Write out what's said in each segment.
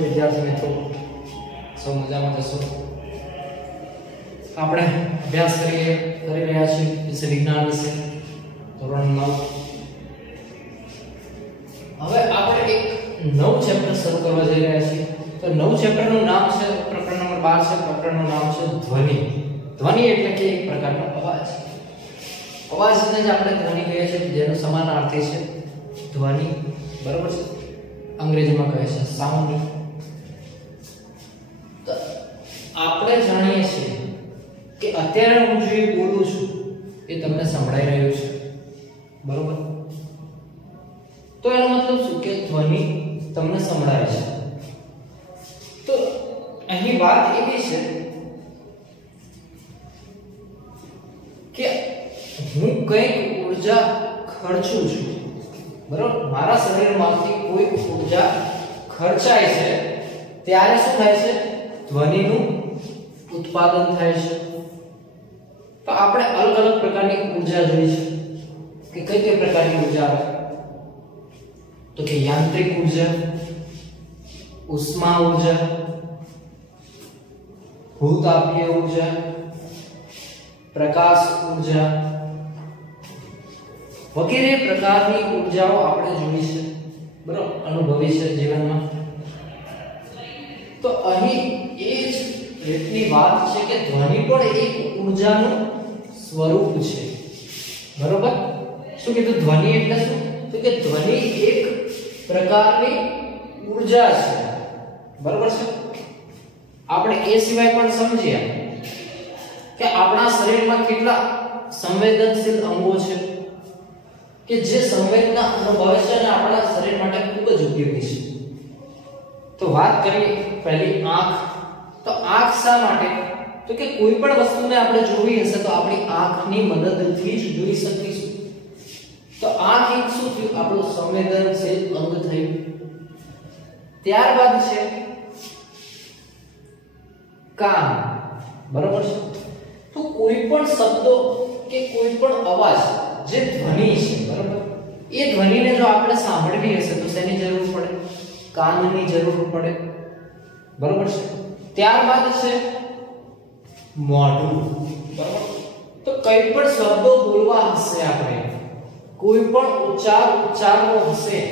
विद्यार्थी मित्रों सौ मजा में जशो આપણે અભ્યાસ કરી રહ્યા છીએ વિશે વિજ્ઞાન વિશે ધોરણ 9 હવે આપણે એક નવું ચેપ્ટર શરૂ કરવા જઈ રહ્યા છીએ તો નવું ચેપ્ટર નું નામ છે પ્રકરણ નંબર 12 છે પ્રકરણનું નામ છે ધ્વનિ ધ્વનિ એટલે કે એક પ્રકારનો અવાજ અવાજને જ આપણે ધ્વનિ કહીએ છીએ જેનો સમાનાર્થી છે ધ્વનિ બરાબર છે અંગ્રેજીમાં કહે છે સાઉન્ડ તો આપણે જાણીએ છીએ કે અત્યારે હું જે બોલું છું એ તમને સંભળાઈ રહ્યું છે બરોબર તો એનો મતલબ શું કે ધ્વનિ તમને સંભળાય છે તો અહીં વાત એવી છે કે હું કઈક ઊર્જા ખર્ચું છું બરોબર મારા શરીરમાંથી કોઈ ઊર્જા ખર્ચાય છે ત્યારે શું થાય છે ધ્વનિનું ઉત્પાદન થાય છે તો આપણે અલગ અલગ પ્રકારની ઊર્જા જોઈ છે કે કઈ પ્રકારની ઊર્જા આવે તો કે યાંત્રિક ઊર્જા ઉષ્મા ઊર્જા ભૂતાપીય ઊર્જા પ્રકાશ ઊર્જા વગેરે પ્રકારની ઊર્જાઓ આપણે જોઈ છે બરાબર અનુભવી છે જીવનમાં તો અહીં એ જ રીતની વાત છે કે ધ્વનિ પણ એક ઊર્જાનું સ્વરૂપ છે બરોબર શું કીધું ધ્વનિ એટલે શું તો કે ધ્વનિ એક પ્રકારની ઊર્જા છે બરોબર છે આપણે એ સિવાય પણ સમજીએ કે આપણા શરીરમાં કેટલા સંવેદનશીલ અંગો છે કે જે સંવેદના અનુભવે છે અને આપણા શરીર માટે ખૂબ જ ઉપયોગી છે તો વાત કરીએ પહેલી આંખ તો આંખ શા માટે તો કે કોઈ પણ વસ્તુને આપણે જોવી હશે તો આપણી આંખની મદદથી જ જોઈ શકીશું તો આંખ એક શું થયું આપણું સંવેદનશીલ અંગ થયું ત્યારબાદ છે કાન બરોબર છે તો કોઈ પણ શબ્દો કે કોઈ પણ અવાજ જે ધ્વનિ છે બરોબર એ ધ્વનિને જો આપણે સાંભળવી હશે તો શેની જરૂર પડે કાનની જરૂર પડે બરોબર છે ત્યારબાદ છે મોઢું બરોબર તો કઈ પણ શબ્દો બોલવા હશે આપણે કોઈ પણ ઉચ્ચારવો હશે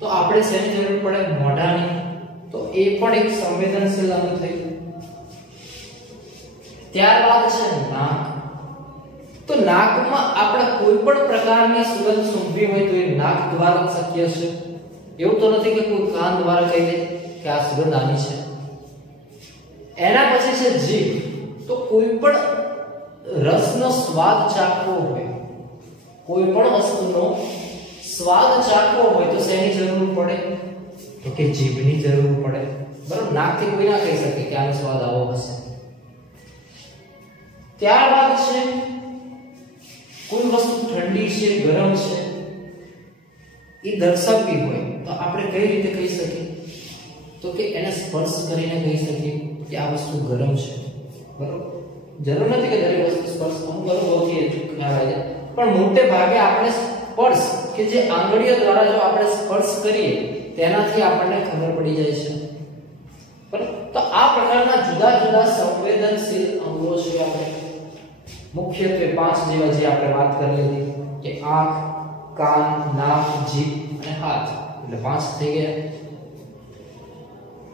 તો આપણે શેની જરૂર પડે મોઢાની તો એ પણ એક સંવેદનશીલ અંગ થયું ત્યારબાદ છે નાક તો નાકમાં આપણે કોઈ પણ પ્રકારની સુગંધ સૂંઘવી હોય તો એ નાક દ્વારા શક્ય છે એવું તો નથી કે કોઈ કાન દ્વારા કહી દે કે આ સુગંધ આની છે એના પછી છે જીભ તો કોઈ પણ રસનો સ્વાદ ચાખવો હોય કોઈ પણ વસ્તુનો સ્વાદ ચાખવો હોય તો શેની જરૂર પડે તો કે જીભની જરૂર પડે બરાબર નાકથી કોઈ ના કહી શકે કે આનો સ્વાદ આવો હશે ત્યારબાદ છે કોઈ વસ્તુ ઠંડી છે ગરમ છે એ દર્શાવવી હોય તો આપણે કઈ રીતે કહી શકીએ તો કે એને સ્પર્શ કરીને કહી શકીએ કે આ વસ્તુ ગરમ છે બરોબર જરૂર નથી કે દરેક વસ્તુ સ્પર્શ અમુક અનુભવથી કહેવાય છે પણ મોટે ભાગે આપણે સ્પર્શ કે જે આંગળીઓ દ્વારા જો આપણે સ્પર્શ કરીએ તેનાથી આપણને ખબર પડી જાય છે બરાબર તો આ પ્રકારના જુદા જુદા સંવેદનશીલ અંગો છે આપણે મુખ્યત્વે 5 જેવા જે આપણે વાત કરી લીધી કે આંખ કાન નાક જીભ અને હાથ એટલે 5 થઈ ગયા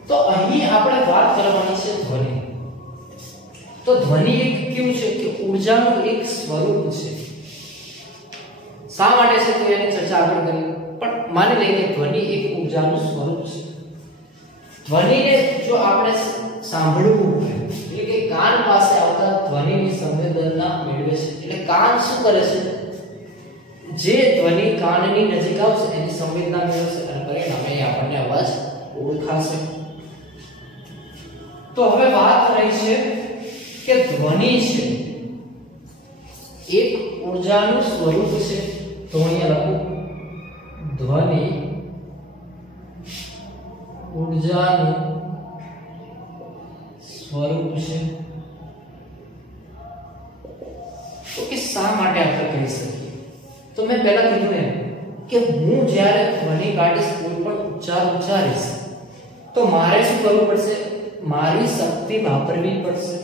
તો અહીં આપણે વાત કરવાની છે ધ્વનિ તો ધ્વનિ એક કેવું છે કે ઊર્જાનું એક સ્વરૂપ છે શા માટે છે તો એની ચર્ચા આપણે કરી પણ માની લઈએ કે ધ્વનિ એક ઊર્જાનું સ્વરૂપ છે ધ્વનિને જો આપણે સાંભળવું હોય એટલે કે કાન પાસે આવતા ધ્વનિની સંવેદના મેળવે છે એટલે કાન શું કરે છે જે ધ્વનિ કાનની નજીક આવશે એની સંવેદના મેળવશે અને પરિણામે આપણને અવાજ ઓળખાશે તો હવે વાત રહી છે કે ધ્વનિ છે એક ઊર્જાનું સ્વરૂપ છે તો અહીંયા લખું ધ્વનિ ઊર્જાનું સ્વરૂપ છે તો કે શા માટે આપણે કહી શકીએ તો મેં પહેલા કીધું ને કે હું જ્યારે ધ્વનિ કાઢીશ કોઈ પણ ઉચ્ચારીશ તો મારે શું કરવું પડશે? મારી શક્તિ વાપરવી પડશે,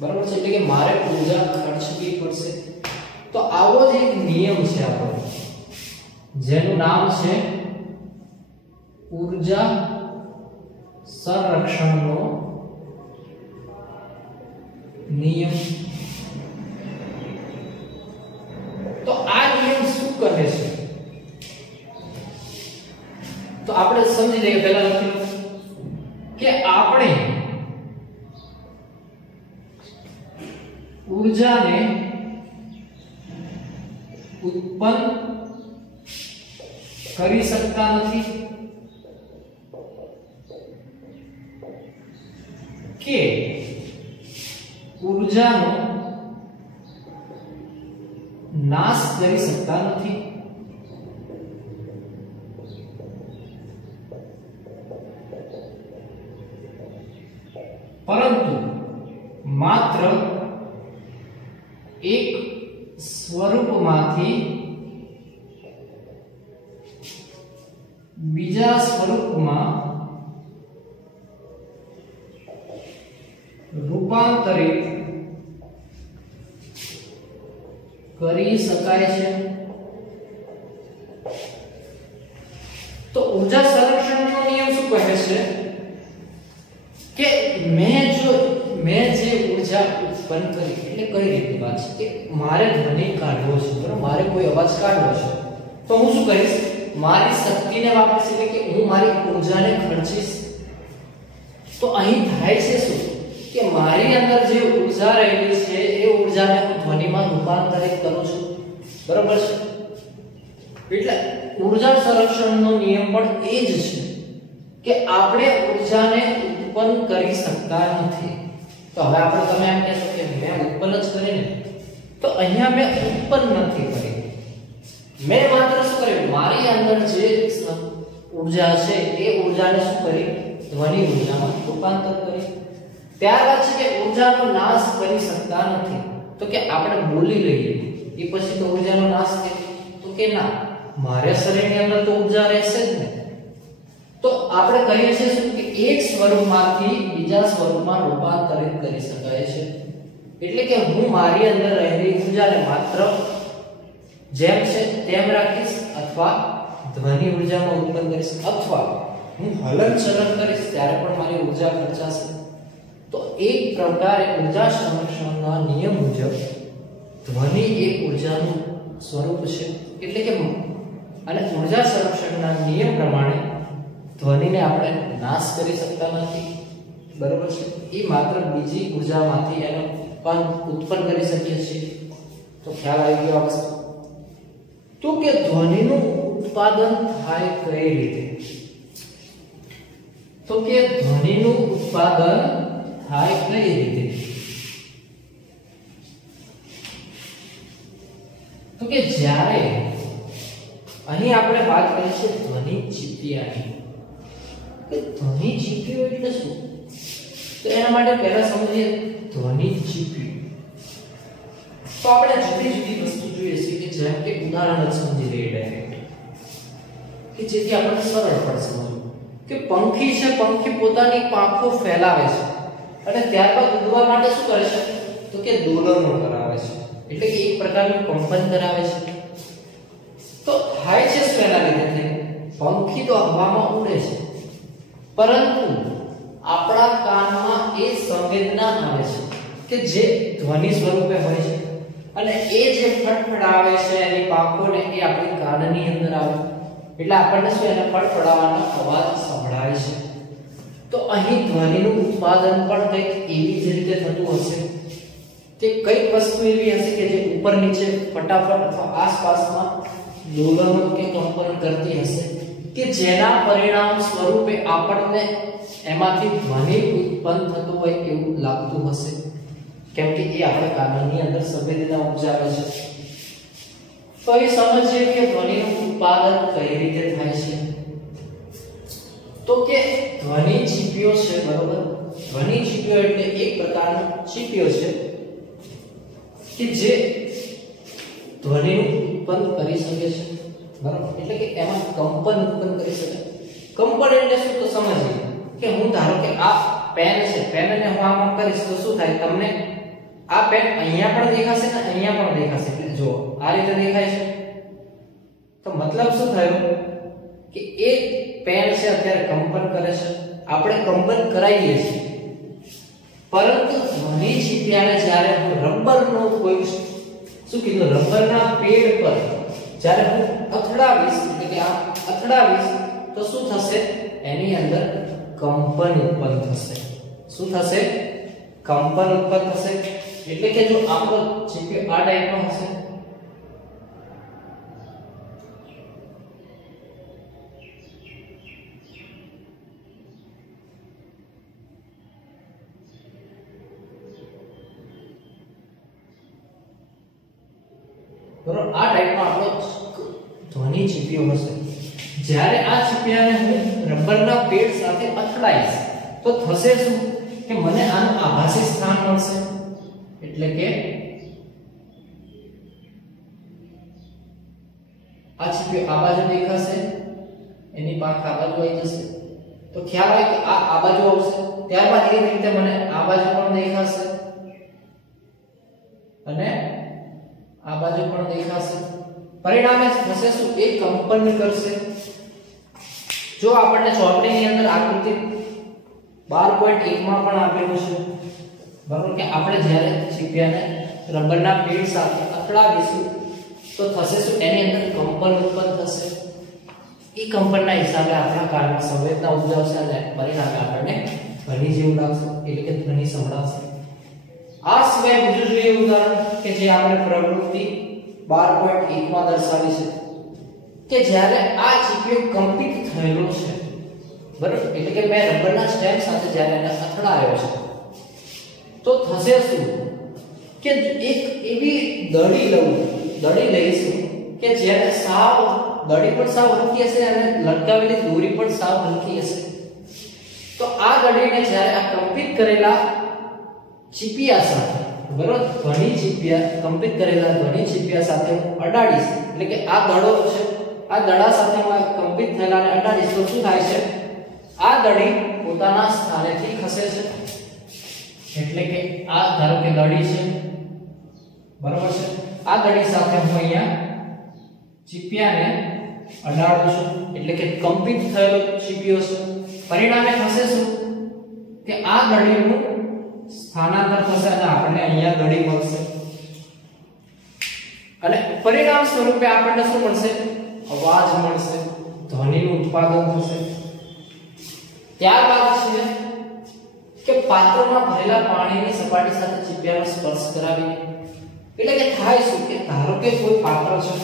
બરાબર છે? એટલે કે મારે ઊર્જા ખર્ચવી પડશે. તો આવો જ એક નિયમ છે આપણો, જેનું નામ છે ઊર્જા સંરક્ષણનો નિયમ. તો આ નિયમ શું કહે છે? તો આપણે સમજી લઈએ. પહેલા લખી લો કે આપણે ઊર્જાને ઉત્પન્ન કરી શકતા નથી કે ઊર્જાનો નાશ કરી શકતા નથી. પરંતુ માત્ર એક સ્વરૂપમાંથી બીજા સ્વરૂપમાં રૂપાંતરિત કરી શકાય છે. તો ઊર્જા સંરક્ષણનો નિયમ શું કહે છે કે મેં જે ઊર્જા ઉત્પન્ન કરી, એટલે કઈ રીતની વાત છે કે મારે ધ્વનિ કાઢવો છે, બરાબર? મારે કોઈ અવાજ કાઢવો છે, તો હું શું કરીશ? મારી શક્તિને વાપરીશ, એટલે કે હું મારી ઊર્જાને ખર્ચીશ. તો અહીં થાય છે શું કે મારી અંદર જે ઊર્જા રહેલી છે એ ઊર્જાને હું ધ્વનિમાં રૂપાંતરિત કરું છું, બરાબર છે? એટલે ઊર્જા સંરક્ષણનો નિયમ પણ એ જ છે કે આપણે ઊર્જાને ઉત્પન્ન કરી શકતા નથી. તો હવે આપણે તમે એમ કહેશો કે મેં ઉત્પન્ન જ કરીને, તો અહીંયા મેં ઉત્પન્ન નથી કરી, મેં માત્ર શું કર્યું? મારી અંદર જે ઊર્જા છે એ ઊર્જાને શું કરી? ધ્વનિ ઊર્જામાં રૂપાંતર કરી. ત્યારબાદ છે કે ઊર્જાનો નાશ કરી શકતા નથી. તો કે આપણે બોલી લઈએ એ પછી તો ઊર્જાનો નાશ થાય? તો કે ના, મારા શરીરની અંદર તો ઊર્જા રહેશે જ ને. તો આપણે કહીએ છીએ શું કે એક સ્વરૂપમાંથી બીજા સ્વરૂપમાં રૂપાંતરિત કરી શકાય છે. એટલે કે હું મારી અંદર રહેલી ઊર્જાને માત્ર જેમ છે તેમ રાખીશ, અથવા ધ્વનિ ઊર્જામાં ઉત્પન્ન કરીશ, અથવા હું હલનચલન કરીશ ત્યારે પણ મારી ઊર્જા ખર્ચાશે. તો એક પ્રકારે ઊર્જા સંરક્ષણના નિયમ મુજબ ધ્વનિ એક ઊર્જાનું સ્વરૂપ છે. એટલે કે અને ઊર્જા સંરક્ષણના નિયમ પ્રમાણે ધ્વનિને આપણે નાશ કરી શકતા નથી, બરાબર છે? એ માત્ર બીજી ઊર્જામાંથી એનો ઉત્પન્ન કરી શકીએ છીએ. તો ખ્યાલ આવી ગયો આ વસ્તુ. તો કે ધ્વનિનું ઉત્પાદન થાય કઈ રીતે? તો કે ધ્વનિનું ઉત્પાદન થાય કઈ રીતે? તો કે જ્યારે અહીં આપણે વાત કરીએ છીએ ધ્વનિ ચીપિયાની. કે ધ્વનિ ચીપિયો એટલે શું? તો એના માટે પહેલા સમજીએ ધ્વનિ ચીપિયો. તો આપણે જુદી જુદી વસ્તુ જોઈએ છે કે જેમ કે ઉદાહરણ જ સમજી લઈએ ડાયરેક્ટ, કે જેથી આપણને સરળ પડે સમજવું. કે પંખી છે, પંખી પોતાની પાંખો ફેલાવે છે અને ત્યારબાદ ઉડવા માટે શું કરે છે? તો કે દોલનો કરાવે છે, એટલે કે એક પ્રકારનું કંપન કરાવે છે. તો થાય છે શું એના લીધે? પંખી તો હવામાં ઉડે છે, પરંતુ આપણા કાનમાં એ સંવેદના આવે છે કે જે ધ્વનિ સ્વરૂપે હોય છે, અને એ જે ફડફડાવે છે એની પાંખોને એ આપણી કાનની અંદર આવે, એટલે આપણને શું એને ફડફડાવવાનો અવાજ સંભળાય છે. તો અહીં ધ્વનિનું ઉત્પાદન પણ કંઈક એવી જ રીતે થતું હશે કે કઈક વસ્તુ એવી હશે કે જે ઉપર નીચે ફટાફટ અથવા આસપાસમાં દોલનો કે કંપન કરતી હશે, કે જેના પરિણામ સ્વરૂપે આપણને એમાંથી ધ્વનિ ઉત્પન્ન થતું હોય એવું લાગતું હશે, કેમ કે એ આપણા કાનની અંદર સંવેદના ઉપજાવે છે. તો એ સમજીએ કે ધ્વનિનું ઉત્પાદન કઈ રીતે થાય છે. તો કે ધ્વનિ ચીપિયો છે, બરોબર? ધ્વનિ ચીપિયો એટલે એક પ્રકારનો ચીપિયો છે કે જે ધ્વનિનું ઉત્પન્ન કરી શકે છે, બરાબર? એટલે કે એમાં કંપન ઉત્પન્ન કરી શકે. કંપન એટલે શું? તો સમજીએ કે હું ધારો કે આ પેન છે, પેનને હું આમ કરીશ તો શું થાય, તમને આ પેન અહીંયા પણ દેખાશે ને અહીંયા પણ દેખાશે. એટલે જો આ રીતે દેખાય છે તો મતલબ શું થયો કે એ પેન છે અત્યારે કંપન કરે છે, આપણે કંપન કરાવીએ છીએ. પરંતુ ધ્વનિ ચીપિયાને જ્યારે હું રબરનો કોઈ શું કીધું રબરના પેડ પર જ્યારે હું અથડાવીશ, એટલે કે આ અથડાવીશ તો શું થશે, એની અંદર કંપન ઉત્પન્ન થશે. શું થશે, કંપન ઉત્પન્ન થશે. એટલે કે જો આપણો ચીપિયો આ ટાઈપનો હશે, બરોબર, આ ટાઈપનો આપણો ધ્વનિ ચીપિયો હશે. જ્યારે આ ચીપિયાને હું રબરના પેડ સાથે અથડાઈશ તો થશે શું કે મને આનું આભાસી સ્થાન મળશે. એટલે કે આ ચીપિયો આ બાજુ દેખાશે, એની પાંખ આ બાજુ આવી જશે તો ખ્યાલ આવે કે આ બાજુ આવશે. ત્યારબાદ એ રીતે મને આ બાજુ પણ દેખાશે અને આ બાજુ પણ દેખાશે. પરિણામે થશે શું, એ કંપન કરશે. જો આપણને ચોપડીની અંદર આકૃતિ 12.1 માં પણ આપેલું છે, બરોબર, કે આપણે જ્યારે ચીપિયાને રબરના પેડ સાથે અથડાવીશું તો થશે શું, એની અંદર કંપન ઉત્પન્ન થશે. એ કંપનના હિસાબે આપણા કાનમાં સંવેદના ઉદ્ભવશે અને પરિણામે આપણને ધ્વનિ જેવું લાગશે, એટલે કે ધ્વનિ સંભળાશે. આ સિવાય બીજું જોઈએ ઉદાહરણ કે જે આપણે પ્રવૃત્તિ 12.1 માં દર્શાવી છે કે જ્યારે આ ચીપિયો કંપિત થયેલો છે, બરાબર, એટલે કે મેં રબરના સ્ટેમ સાથે જ્યારે એને અથડાયો છે તો થશે શું કે એક એવી દડી લઈશું કે જ્યારે સાવ દડી પણ સાવ હલકી હશે અને લટકાવેલી દોરી પણ સાવ હલકી હશે. તો આ દડીને જ્યારે આ કંપિત કરેલા ચીપિયા સાથે, બરોબર, ધ્વનિ ચીપિયા કંપિત કરેલા ધ્વનિ ચીપિયા સાથે હું અડાડીશ, એટલે કે આ દડો છે, આ દડા સાથે હું કંપિત થયેલાને અડાડીશ તો શું થાય છે, આ દડી પોતાના સ્થાનેથી ખસે છે. એટલે કે આ ધારો કે દડી છે, બરોબર છે, આ દડી સાથે હું અહીંયા ચીપિયાને અડાડું છું, એટલે કે કંપિત થયેલો ચીપિયો છે. પરિણામે થશે શું કે આ દડીનું સ્થાનાંતર થશે અને આપણને અહીંયા દડી મળશે અને પરિણામ સ્વરૂપે આપણને શું મળશે, અવાજ મળશે, ધ્વનિનું ઉત્પાદન થશે. ત્યારબાદ છે કે પાત્રમાં ભરેલા પાણીની સપાટી સાથે ચીપિયાનો સ્પર્શ કરાવીને, એટલે કે થાય શું કે ધારો કે કોઈ પાત્ર છે,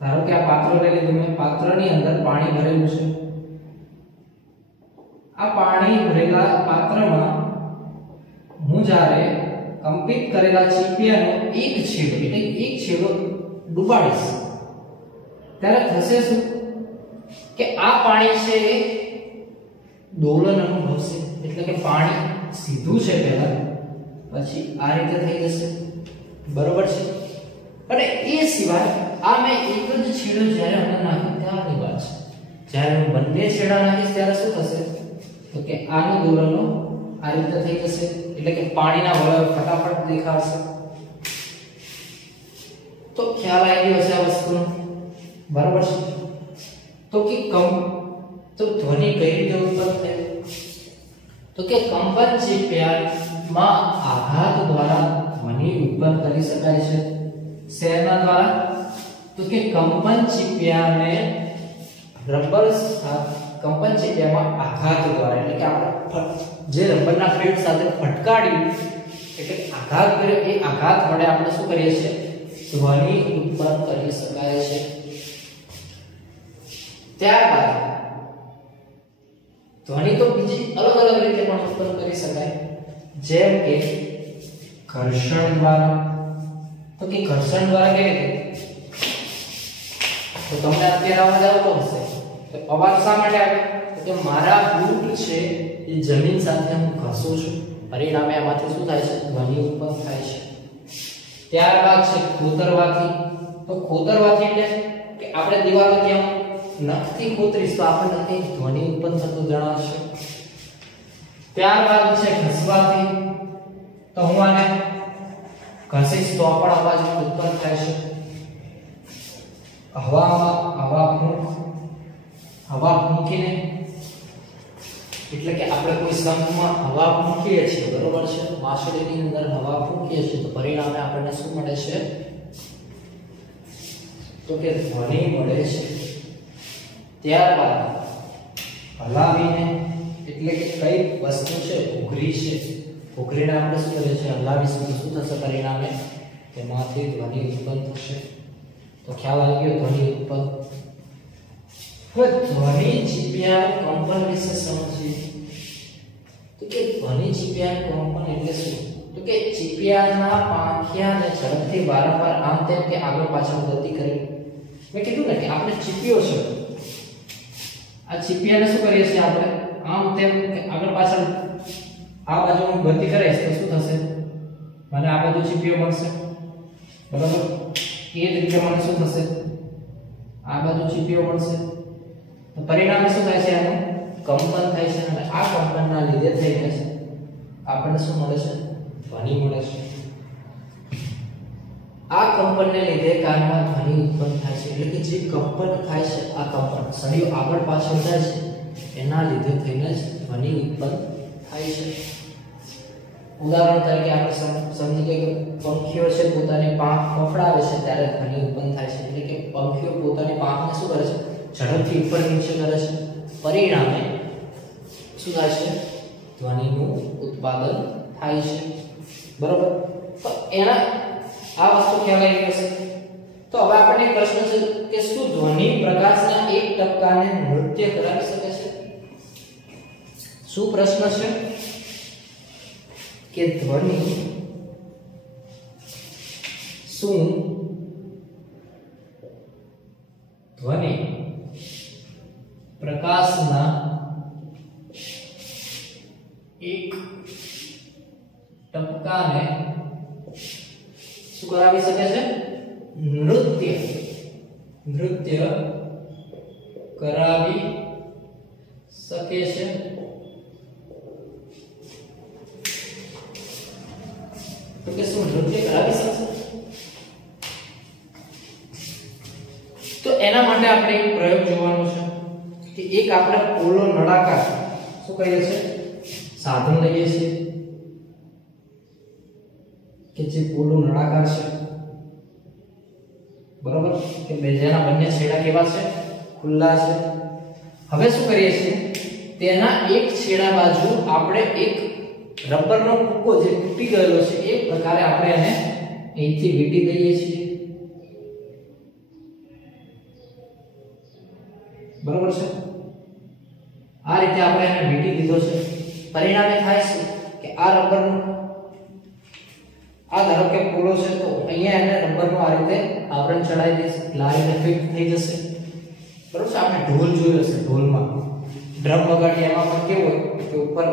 ધારો કે આ પાત્ર લઈ લીધું મેં, પાત્રની અંદર પાણી ભરેલું છે. આ પાણી ભરેલા પાત્રમાં હું જ્યારે કંપિત કરેલા ચીપિયાનો એક છેડો ડુબાડીશ ત્યારે થશે શું કે આ પાણી છે એ દોલન અનુભવશે. એટલે કે પાણી સીધું છે પહેલા, પછી આ રીતે થઈ જશે, બરોબર છે. અને એ સિવાય આ મેં એક જ છેડો જ્યારે અંદર નાખ્યો ત્યારની વાત છે, જ્યારે હું બંને છેડા નાખીશ ત્યારે શું થશે તો કે આનું દોલનો આ રીતે થઈ જશે, એટલે કે પાણીના વલય ફટાફટ દેખાશે. તો ખ્યાલ આવી ગયો છે આ વસ્તુનો, બરાબર છે. તો કે ધ્વનિ કઈ રીતે ઉત્પન્ન થાય, તો કે કંપન ચીપિયામાં આઘાત દ્વારા ધ્વનિ ઉત્પન્ન કરી શકાય છે. શેના દ્વારા, તો કે કંપન ચીપિયાને કંપન ચીપિયામાં આઘાત દ્વારા, એટલે કે આપણે જે રબરના પેડ સાથે ફટકાડી એટલે આઘાત કર્યો, એ આઘાત વડે આપણે શું કરીએ છીએ, ધ્વનિ ઉત્પન્ન કરી શકાય છે. ત્યારબાદ ધ્વનિ તો બીજી અલગ અલગ રીતે પણ ઉત્પન્ન કરી શકાય, જેમ કે ઘર્ષણ દ્વારા. તો કે ઘર્ષણ દ્વારા કેવી રીતે, તો તમને અત્યારે અવાજ આવતો હશે, તો અવાજ શા માટે આવે, તો કે મારા બૂટ છે એ જમીન સાથે હું ઘસું છું, પરિણામે આમાંથી શું થાય છે, ધ્વનિ ઉત્પન્ન થાય છે. ત્યારબાદ છે ખોતરવાથી. તો ખોતરવાથી એટલે કે આપણે દીવાલો ત્યાં નખથી ખોતરીશ તો આપણને કંઈક ધ્વનિ ઉત્પન્ન થતું જણાશે. ત્યારબાદ છે ઘસવાથી, તો હું આને ઘસીશ તો પણ અવાજ ઉત્પન્ન થાય છે. હવા ફૂંકીને, એટલે કે આપણે કોઈ શંખમાં હવા ફૂંકીએ છીએ, બરોબર છે, વાંસળીની અંદર હવા ફૂંકીએ છીએ તો પરિણામે આપણને શું મળે છે? તો કે ધ્વનિ મળે છે. ત્યારબાદ હલાવીને, એટલે કે કઈ વસ્તુ છે ઘૂઘરી છે, ઘૂઘરીને આપણે શું કરીએ છીએ? હલાવીશું તો શું થશે? પરિણામે તેમાંથી ધ્વનિ ઉત્પન્ન થશે. તો ખ્યાલ આવી ગયો ધ્વનિ ઉત્પન્ન. હવે ધ્વનિ ચીપિયાનું કંપન વિશે સમજીએ. તો કે ધ્વનિ ચીપિયાનું કંપન એટલે શું? તો કે ચીપિયાના પાંખિયાને ઝડપથી વારંવાર આમ તેમ કે આગળ પાછળ ગતિ કરી. મેં કીધું ને કે આપણે ચીપિયો છે, આ ચીપિયાને શું કરીએ છીએ આપણે? આમ તેમ કે આગળ પાછળ આ બાજુ હું ગતિ કરીશ તો શું થશે? મને આ બાજુ ચીપિયો મળશે, બરાબર. એ જ રીતે મને શું થશે? આ બાજુ ચીપિયો મળશે. તો પરિણામે શું થાય છે? આનું કંપન થાય છે, અને આ કંપનના લીધે થઈને છે આપણને શું મળે છે? ધ્વનિ મળે છે. આ કંપનને લીધે કાનમાં ધ્વનિ ઉત્પન્ન થાય છે. એટલે કે જે કંપન થાય છે, આ કંપન સળિયો આગળ પાછળ જાય છે, એના લીધે થઈને જ ધ્વનિ ઉત્પન્ન થાય છે. ઉદાહરણ તરીકે આપણે સમજીએ કે પંખીઓ છે પોતાની પાંખ ફફડાવે છે ત્યારે ધ્વનિ ઉત્પન્ન થાય છે. એટલે કે પંખીઓ પોતાની પાંખને શું કરે છે? ઝડપથી ઉપર નીચે કરે છે. પરિણામે શું થાય છે? ધ્વનિનું ઉત્પાદન થાય છે, બરોબર. તો એના આ વસ્તુ ખ્યાલ આવી ગયો છે. તો હવે આપણને એક પ્રશ્ન છે કે શું ધ્વનિ પ્રકાશના એક ટપકાને નૃત્ય કરાવી શકે છે? શું પ્રશ્ન છે? કે ધ્વનિ પ્રકાશના એક ટપકાને શું કરાવી શકે છે? નૃત્ય કરાવી શકે છે. તો કે શું નૃત્ય કરાવી શકશે? તો એના માટે આપણે એક પ્રયોગ જોવાનો છે કે એક આપણે પોલો નળાકાર શું કહીએ છીએ? સાધન લઈએ છીએ કે જે પોલો નળાકાર છે, બરોબર, કે જેના બંને છેડા કેવા છે? ખુલ્લા છે. હવે શું કરીએ છીએ? તેના એક છેડા બાજુ આપણે એક રબરનો ફૂક્કો જે તૂટી ગયેલો છે એ પ્રકારે આપણે એને અહીંથી વીંટી દઈએ છીએ, બરોબર છે. આ રીતે આપણે એને વીંટી દીધો છે. પરિણામે થાય છે કે આ રબરનો આ ધારો કે પોલો છે તો અહીંયા એને રબરનો આ રીતે આવરણ ચડાવી દઈશું એટલે આ રીતે ફિટ થઈ જશે, બરોબર છે. આપણે ઢોલ જોયો હશે, ઢોલમાં ડ્રમ વગાડીએ એમાં પણ કેવું હોય કે ઉપર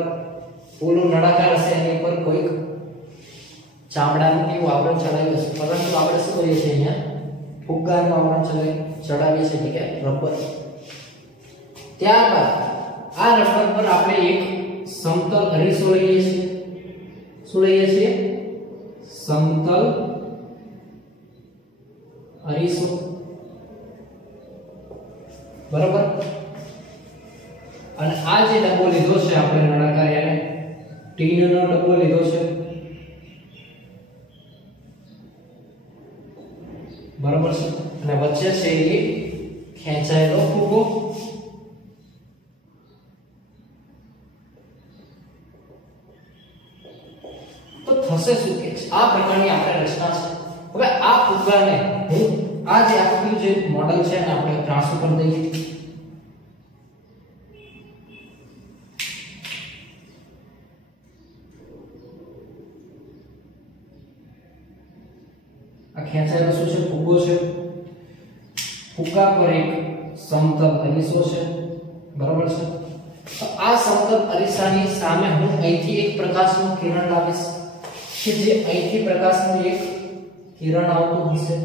પોલો નળાકાર હશે, એની ઉપર કોઈક ચામડાનું કેવું આવરણ ચડાવ્યું હશે, પરંતુ આપણે શું કરીએ છીએ? અહીંયા ફુગ્ગાનું આવરણ ચડાવીએ છીએ, એટલે કે રબર. ત્યારબાદ આ રબર પર આપણે એક સમતલ અરીસો લઈએ છીએ. શું લઈએ છીએ? સમતલ અરીસો, બરાબર. અને આ જે ડબ્બો લીધો છે આપણે નળાકાર, એને ટીનનો ડબ્બો લીધો છે, બરાબર છે. અને વચ્ચે છે એ ખેંચાયેલો ફુગ્ગો. તો થશે શું કે આ પ્રકારની આપણે રચના છે. હવે આ ફુગ્ગાને હું આ જે આખું જે મોડલ છે ને આપણે ટ્રાન્સફર કરી દઈએ. આ ખેંચાયેલો શું છે? ફુગ્ગો છે. ફુગ્ગા પર એક સમતલ અરીસો છે, બરાબર છે. તો આ સમતલ અરીસાની સામે હું અહીંથી એક પ્રકાશનું કિરણ લાવીશ કે જે અહીંથી પ્રકાશનું એક કિરણ આવતું હશે.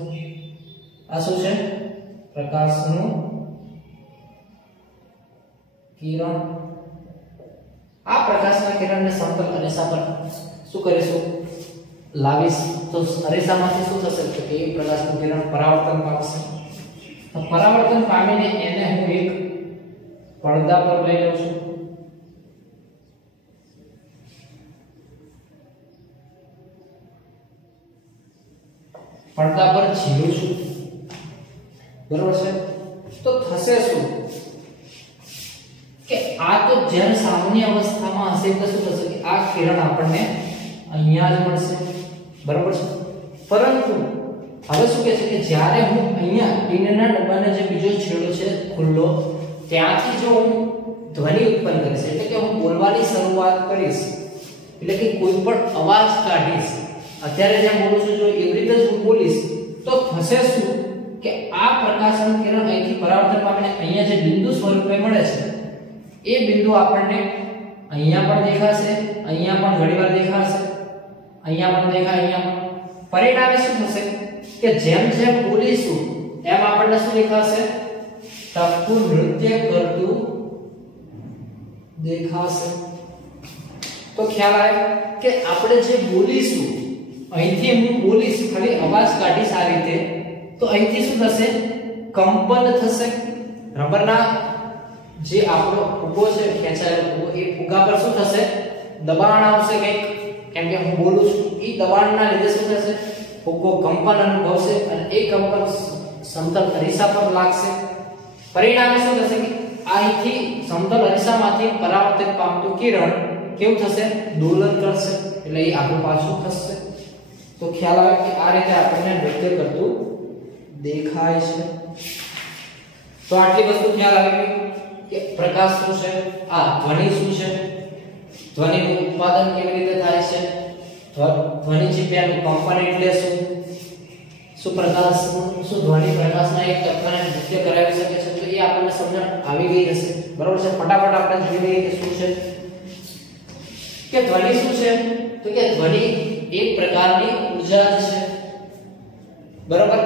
આ શું છે? પ્રકાશનું કિરણ. આ પ્રકાશના કિરણને સમતલ અરીસા પર શું કરીશું લાવીશ તો અરીસામાંથી શું થશે તો કે એ પ્રકાશનું કિરણ પરાવર્તન પામશે તો પરાવર્તન પામીને એને હું એક પડદા પર લઈ લઉં છું પડદા પર ઝીલું છું બરોબર છે તો થશે શું કે આ તો જ્યારે સામાન્ય અવસ્થામાં હશે તો શું થશે કે આ કિરણ આપણને અહીંયા જ મળશે બરોબર છે પરંતુ હવે શું કહે છે કે જ્યારે હું અહીંયા ટીનના ડબ્બાનો જે બીજો છેડો છે ખુલ્લો ત્યાંથી જો હું ધ્વનિ ઉત્પન્ન કરીશ એટલે કે હું બોલવાની શરૂઆત કરીશ એટલે કે કોઈ પણ અવાજ કાઢીશ અત્યારે જેમ બોલું છું જો એવી રીતે જ હું બોલીશ તો થશે શું કે આ પ્રકાશનું કિરણ અહીંથી પરાવર્તન પામીને અહીંયા જે બિંદુ સ્વરૂપે મળે છે એ બિંદુ આપણને અહીંયા પણ દેખાશે અહીંયા પણ ઘણીવાર દેખાશે અહીંયા પણ દેખાય અહીંયા પરિણામે શું થશે કે જેમ જેમ બોલીશું એમ આપણને શું દેખાશે ટપકું નૃત્ય કરતું દેખાશે તો ખ્યાલ આવે કે આપણે જે બોલીશું અહીંથી હું બોલીશ ખાલી અવાજ કાઢીશ આ રીતે તો અહીંથી શું થશે કંપન થશે રબરના જે આપણો ફુગ્ગો છે ખેંચાયેલો ફુગ્ગો એ ફુગ્ગા પર શું થશે દબાણ આવશે કંઈક કેમ કે હું બોલું છું એ દબાણના લીધે શું થશે ફુગ્ગો કંપન અનુભવશે અને એ કંપન સમતલ અરીસા પર લાગશે પરિણામે શું થશે કે અહીંથી સમતલ અરીસામાંથી પરાવર્તિત પામતું કિરણ કેવું થશે દોલન કરશે એટલે એ આગળ પાછું ખસશે તો ખ્યાલ આવે કે આ રીતે આપણને નૃત્ય કરતું દેખાય છે તો આટલી વસ્તુ ખ્યાલ આવી કે પ્રકાશ શું છે આ ધ્વનિ શું છે ધ્વનિનું ઉત્પાદન કેવી રીતે થાય છે ધ્વનિ ચીપિયાનું કંપન એટલે શું પ્રકાશ શું ધ્વનિ પ્રકાશના એક તત્વને નૃત્ય કરાવી શકે છે તો એ આપણને સમજણ આવી ગઈ હશે બરોબર છે ફટાફટ આપણે જોઈ લઈએ કે શું છે કે ધ્વનિ શું છે તો કે ધ્વનિ એક પ્રકારની ઊર્જા છે બરોબર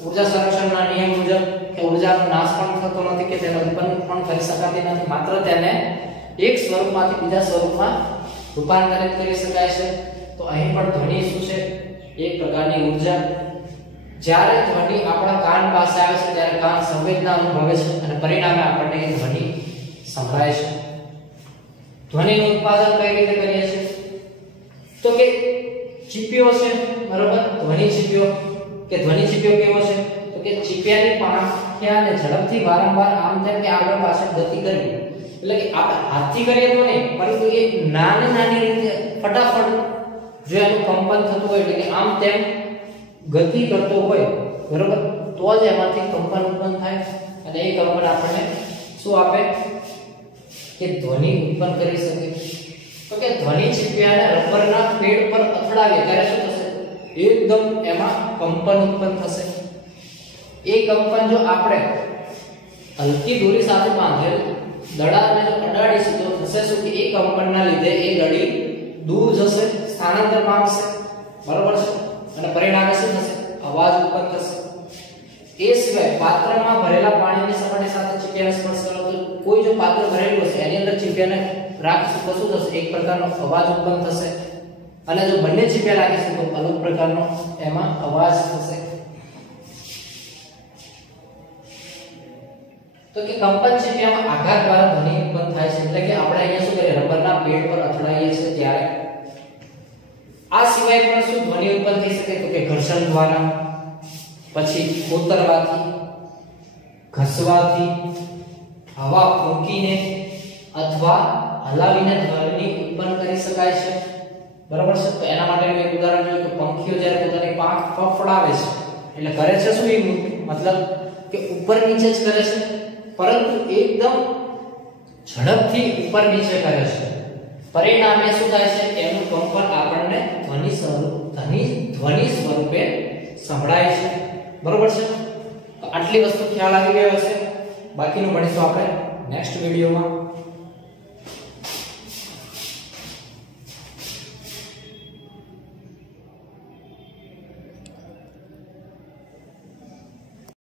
ઊર્જા સંરક્ષણના નિયમ મુજબ કે ઊર્જાનો નાશ પણ થતો નથી કે તેને ઉત્પન્ન પણ કરી શકાતી નથી માત્ર તેને એક સ્વરૂપમાંથી બીજા સ્વરૂપમાં રૂપાંતરિત કરી શકાય છે તો અહીં પણ ધ્વનિ શું છે એક પ્રકારની ઊર્જા જ્યારે ધ્વનિ આપણા કાન પાસે આવે છે ત્યારે કાન સંવેદના અનુભવે છે અને પરિણામે આપણને એ ધ્વનિ સંભળાય છે ધ્વનિનું ઉત્પાદન કઈ રીતે કરીએ છીએ તો કે ચીપિયો છે બરોબર ધ્વનિ ચીપિયો કે ધ્વનિ ચીપિયો કેવો છે તો કે ચીપિયાની પાંખિયાને ઝડપથી વારંવાર આમ તેમ કે આગળ પાછળ ગતિ કરવી એટલે કે આપણે હાથથી કરીએ તો નહીં પરંતુ એ નાની રીતે ફટાફટ જો એનું કંપન થતું હોય એટલે કે આમ તેમ ગતિ કરતો હોય બરોબર તો જ એમાંથી કંપન ઉત્પન્ન થાય અને એ કંપન આપણને શું આપે કે ધ્વનિ ઉત્પન્ન કરી શકે તો કે ધ્વનિ ચીપિયાને રબરના પેડ પર અથડાવીએ ત્યારે શું થશે એકદમ એમાં કંપન ઉત્પન્ન થશે એ કંપન જો આપણે હલકી દોરી સાથે બાંધેલ દડાને જો અડાડીશું તો થશે શું કે એ કંપનના લીધે એ દડી દૂર જશે સ્થાનાંતર પામશે બરોબર છે અને પરિણામે શું થશે અવાજ ઉત્પન્ન થશે એ સિવાય પાત્રમાં ભરેલા પાણીની સપાટી સાથે ચીપિયાને સ્પર્શ કરો તો કોઈ જો પાત્ર ભરેલું હશે એની અંદર ચીપિયાને રાખીશું તો શું થશે એક પ્રકારનો અવાજ ઉત્પન્ન થશે અને જો બંને ચીપિયા રાખીશું તો અલગ પ્રકારનો એમાં અવાજ થશે તો કે કંપન ચીપિયામાં આઘાત દ્વારા ધ્વનિ ઉત્પન્ન થાય છે એટલે કે આપણે અહીંયા શું કરીએ રબરના પેડ પર અથડાઈએ છીએ ત્યારે આ સિવાય પણ શું ધ્વનિ ઉત્પન્ન થઈ શકે તો કે ઘર્ષણ દ્વારા પછી કોતરવાથી ઘસવાથી હવા ફૂંકીને અથવા હલાવીને ધ્વનિ ઉત્પન્ન કરી શકાય છે બરાબર છે તો એના માટે એક ઉદાહરણ જોયું કે પંખીઓ જ્યારે પોતાની પાંખ ફફડાવે છે એટલે કરે છે શું એ મતલબ કે ઉપર નીચે જ કરે છે પરંતુ એકદમ ઝડપથી ઉપર નીચે કરે છે પરિણામે શું થાય છે એનું કંપન આપણને ધ્વનિ સ્વરૂપે સંભળાય છે બરોબર છે તો આટલી વસ્તુ ખ્યાલ આવી ગયો હશે બાકીનું ભણીશું આપણે નેક્સ્ટ વિડિયોમાં